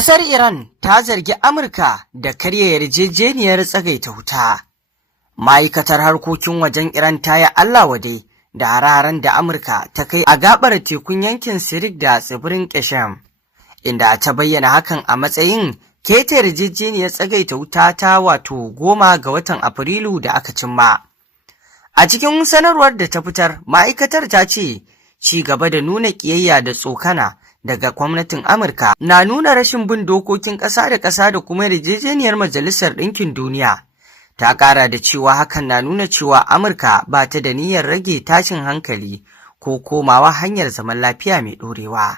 Ƙasar Iran ta zargi Amurka da karya yarjejeniyar tsagaita wuta. Ma'aikatar harkokin wajen Iran ta yi Allah wadai da hare-haren da Amurka ta kai a gaɓar tekun yankin Sirik da tsibirin Qashem, inda ta bayyana hakan a matsayin keta yarjejeniyar tsagaita wuta ta 10 ga watan Afrilu da aka cimma. A cikin sanarwar da ta fitar, ma'aikatar ta ce ci gaba da nuna ƙiyayya da tsokana daga gwamnatin Amurka na nuna rashin bin dokokin ƙasa da ƙasa da kuma yarjejeniyar Majalisar Ɗinkin Duniya. Ta ƙara da cewa hakan na nuna cewa Amurka ba ta da niyyar rage tashin hankali ko komawa hanyar zaman lafiya mai ɗorewa.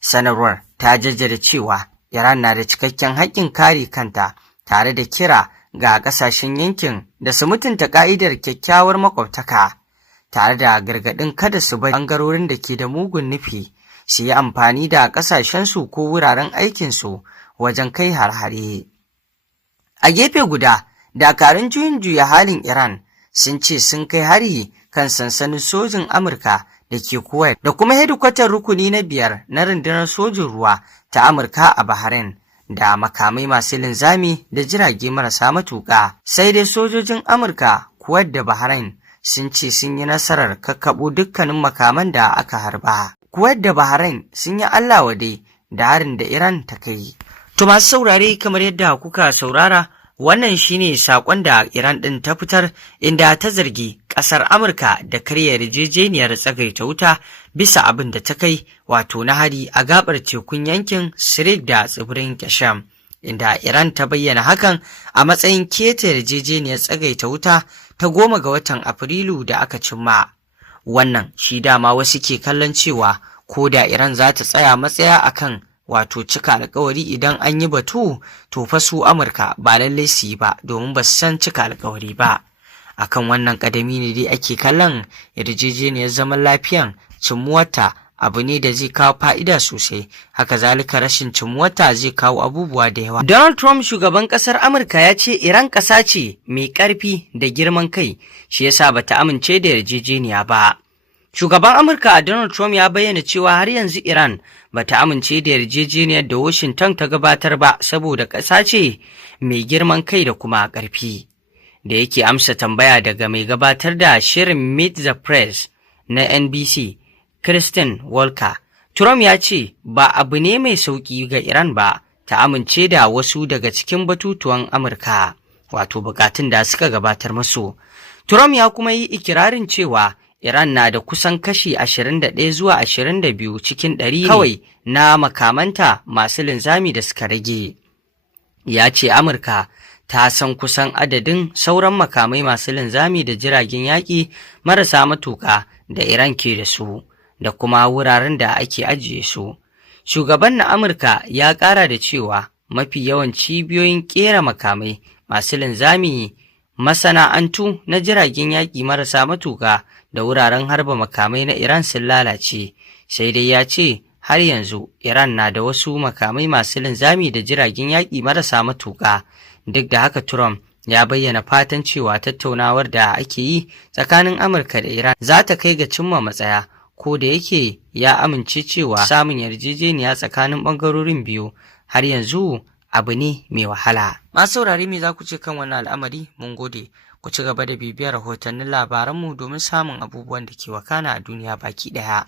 Sanarwar ta jaddada cewa Iran na da cikakken haƙƙin kare kanta, tare da kira ga ƙasashen yankin da su mutunta ƙa'idar kyakkyawar makwabtaka, tare da gargaɗin kada su bari ɓangarorin da ke da mugun nufi su yi amfani da ƙasashensu ko wuraren aikinsu wajen kai har-hare. A gefe guda, dakarun juyin juya halin Iran sun ce sun kai hari kan sansanin sojin Amurka da ke Kuwait da kuma hedikwatar rukuni na 5 na rundunar sojin ruwa ta Amurka a Bahrain da makamai masu linzami da jirage marasa matuƙa. Sai dai sojojin Amurka, Kuwait da Bahrain sun ce sun yi nasarar kakkaɓo dukkanin makaman da aka harba. Kuwait da Bahrain sun yi Allah wadai da harin da Iran ta kai. To masu saurare, kamar yadda kuka saurara, wannan shine sakon da Iran ɗin ta fitar, inda ta zargi ƙasar Amurka da karya yarjejeniyar tsagaita wuta bisa abin da ta kai na hari a gabar tekun yankin Sirik da tsibirin Qashem, inda Iran ta bayyana hakan a matsayin keta yarjejeniyar tsagaita wuta ta 10 ga watan Afrilu da aka cimma. Wannan shi dama wasu ke kallon cewa ko da Iran za ta tsaya matsaya akan cika alkawari idan an yi batu, to fa su Amurka ba lallai su yi ba, domin ba su san cika alkawari ba. Akan wannan kadami ne dai ake kallon yarjejeniyar zaman lafiyan cimmuwarta abu ne da zai kawo fa'ida sosai, haka zalika rashin cimmuwarta zai kawo abubuwa da yawa. Donald Trump, shugaban ƙasar Amurka, ya ce Iran ƙasa ce mai ƙarfi da girman kai, shi yasa bata amince da yarjejeniya ba. Shugaban Amurka Donald Trump ya bayyana cewa har yanzu Iran bata amince da yarjejeniyar da Washington ta gabatar ba, saboda ƙasa ce mai girman kai da kuma ƙarfi. Da yake amsa tambaya daga mai gabatar da shirin Meet the Press na NBC, Kristen Walker, Trump ya ce ba abu ne mai sauƙi ga Iran ba ta amince da wasu daga cikin batutuwan Amurka, bukatun da suka gabatar musu. Trump ya kuma yi ikirarin cewa Iran na da kusan kashi 21 zuwa 22 cikin 100 kawai na makamanta masu linzami da suka rage. Ya ce Amurka ta san kusan adadin sauran makamai masu linzami da jiragen yaƙi marasa matuƙa da Iran ke da su, da kuma wuraren da ake ajiye su. Shugaban na Amurka ya ƙara da cewa mafi yawan cibiyoyin ƙera makamai masu linzami, masana'antu na jiragen yaƙi marasa matuƙa da wuraren harba makamai na Iran sun lalace, sai dai ya ce har yanzu Iran na da wasu makamai masu linzami da jiragen yaƙi marasa matuƙa. Duk da haka, Trump ya bayyana fatan cewa tattaunawar da ake yi tsakanin Amurka da Iran za ta kai ga cimma matsaya, ko da yake ya amince cewa samun yarjejeniya tsakanin ɓangarorin biyu har yanzu abu ne mai wahala. Masu saurare, me za ku ce kan wannan al'amari? Mun gode. Ku ci gaba da bibiyar rahotannin labaranmu domin samun abubuwan da ke wakana a duniya baki ɗaya.